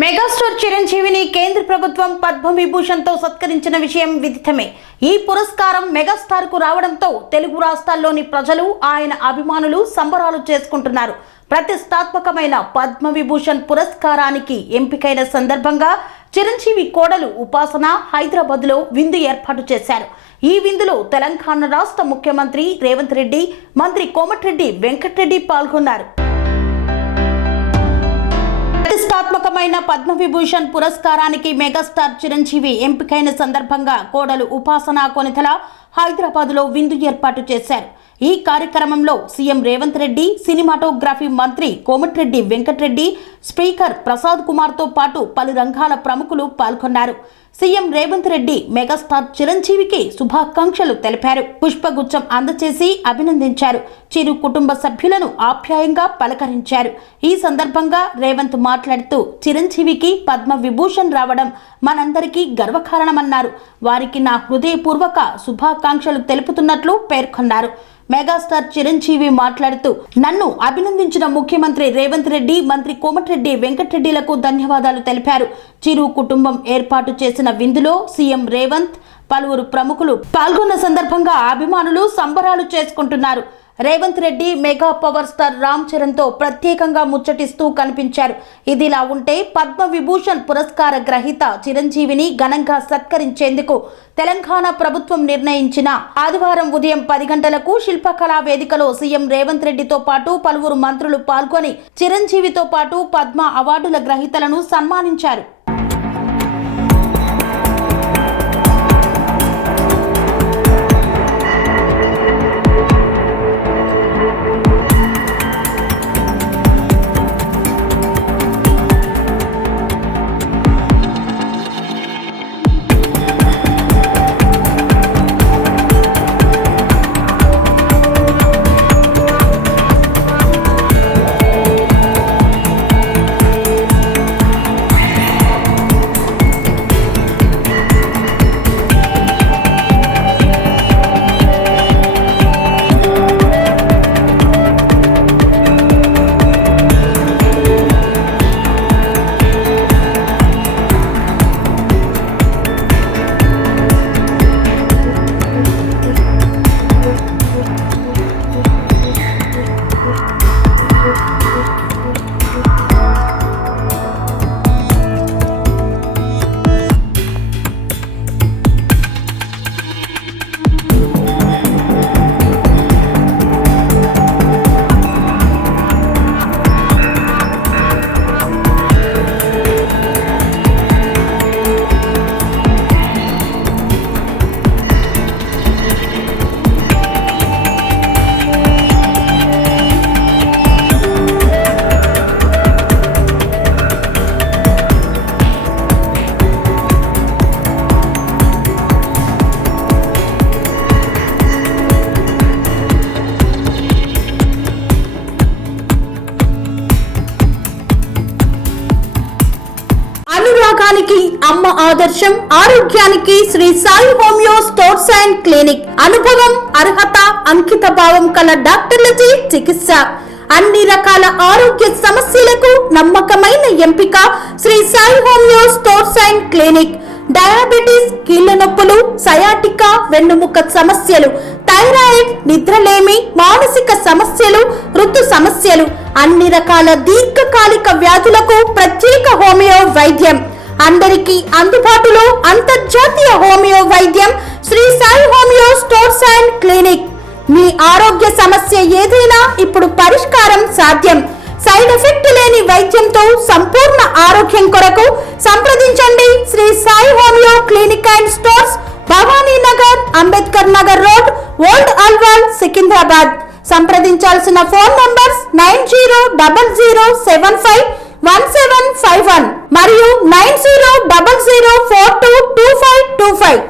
Megastar చిరంజీవిని కేంద్ర ప్రభుత్వం పద్మవిభూషణ్తో సత్కరించిన విషయం విదితమే. ఈ పురస్కారం మెగాస్టార్ కు రావడంతో తెలుగు రాష్ట్రాల్లోని ప్రజలు ఆయన అభిమానులు సంబరాలు చేసుకుంటున్నారు. ప్రతిష్టాత్మకమైన పద్మవిభూషణ్ పురస్కారానికి ఎంపికైన సందర్భంగా చిరంజీవి కోడలు ఉపాసన హైదరాబాద్లో విందు ఏర్పాటు చేశారు. ఈ విందులో తెలంగాణ రాష్ట్ర ముఖ్యమంత్రి రేవంత్ రెడ్డి, మంత్రి కోమటిరెడ్డి వెంకటరెడ్డి పాల్గొన్నారు. ప్రతిష్టాత్మకమైన పద్మవిభూషణ్ పురస్కారానికి మెగాస్టార్ చిరంజీవి ఎంపికైన సందర్భంగా కోడలు ఉపాసన కొనితల హైదరాబాద్లో విందు ఏర్పాటు చేశారు. ఈ కార్యక్రమంలో సీఎం రేవంత్ రెడ్డి, సినిమాటోగ్రఫీ మంత్రి కోమటిరెడ్డి వెంకటరెడ్డి, స్పీకర్ ప్రసాద్ కుమార్తో పాటు పలు రంగాల ప్రముఖులు పాల్గొన్నారు. సీఎం రేవంత్ రెడ్డి మెగాస్టార్ చిరంజీవికి శుభాకాంక్షలు తెలిపారు. పుష్పగుచ్చం అందచేసి అభినందించారు. చిరు కుటుంబ సభ్యులను ఆప్యాయంగా పలకరించారు. ఈ సందర్భంగా రేవంత్ మాట్లాడుతూ చిరంజీవికి పద్మవిభూషణ్ రావడం మనందరికీ గర్వకారణమన్నారు. వారికి నా హృదయపూర్వక శుభాకాంక్షలు తెలుపుతున్నట్లు పేర్కొన్నారు. మెగాస్టార్ చిరంజీవి మాట్లాడుతూ నన్ను అభినందించిన ముఖ్యమంత్రి రేవంత్ రెడ్డి, మంత్రి కోమటిరెడ్డి వెంకటరెడ్డిలకు ధన్యవాదాలు తెలిపారు. చిరు కుటుంబం ఏర్పాటు చేసిన విందులో సీఎం రేవంత్, పలువురు ప్రముఖులు పాల్గొన్న సందర్భంగా అభిమానులు సంబరాలు చేసుకుంటున్నారు. Revanth Reddy mega power star Ram చరణ్తో ప్రత్యేకంగా ముచ్చటిస్తూ కనిపించారు. ఇదిలా ఉంటే పద్మవిభూషణ్ పురస్కార గ్రహీత చిరంజీవిని ఘనంగా సత్కరించేందుకు తెలంగాణ ప్రభుత్వం నిర్ణయించిన ఆదివారం ఉదయం 10 గంటలకు శిల్పకళా వేదికలో సీఎం రేవంత్ రెడ్డితో పాటు పలువురు మంత్రులు పాల్గొని చిరంజీవితో పాటు పద్మ అవార్డుల గ్రహీతలను సన్మానించారు. అమ్మ ఆదర్శం, ఆరోగ్యానికి Sri Sai homeo stores and clinic. అనుభవం, అర్హత, అంకిత భావం కల డాక్టర్లచే చికిత్స. అన్ని రకాల ఆరోగ్య సమస్యలకు నమ్మకమైన ఎంపిక Sri Sai homeo stores and clinic. Diabetes, కీళ్ల నొప్పులు, సయాటికా, వెన్నుముక సమస్యలు, థైరాయిడ్, నిద్రలేమి, మానసిక సమస్యలు, ఋతు సమస్యలు, అన్ని రకాల దీర్ఘకాలిక వ్యాధులకు ప్రత్యేక హోమియో వైద్యం. అందరికీ అందుబాటులో అంతర్జాతీయ హోమియో వైద్యం Sri Sai homeo stores and clinic. మీ ఆరోగ్య సమస్య ఏదైనా ఇప్పుడు పరిష్కారం సాధ్యం. సైడ్ ఎఫెక్ట్ లేని వైద్యంతో సంపూర్ణ ఆరోగ్యం కొరకు సంప్రదించండి Sri Sai homeo clinic and stores, Bhavani Nagar, Ambedkar Nagar road, old Alwal, Secunderabad. సంప్రదించాల్సిన ఫోన్ నంబర్స్ 9000751751 మరియు 9000422525.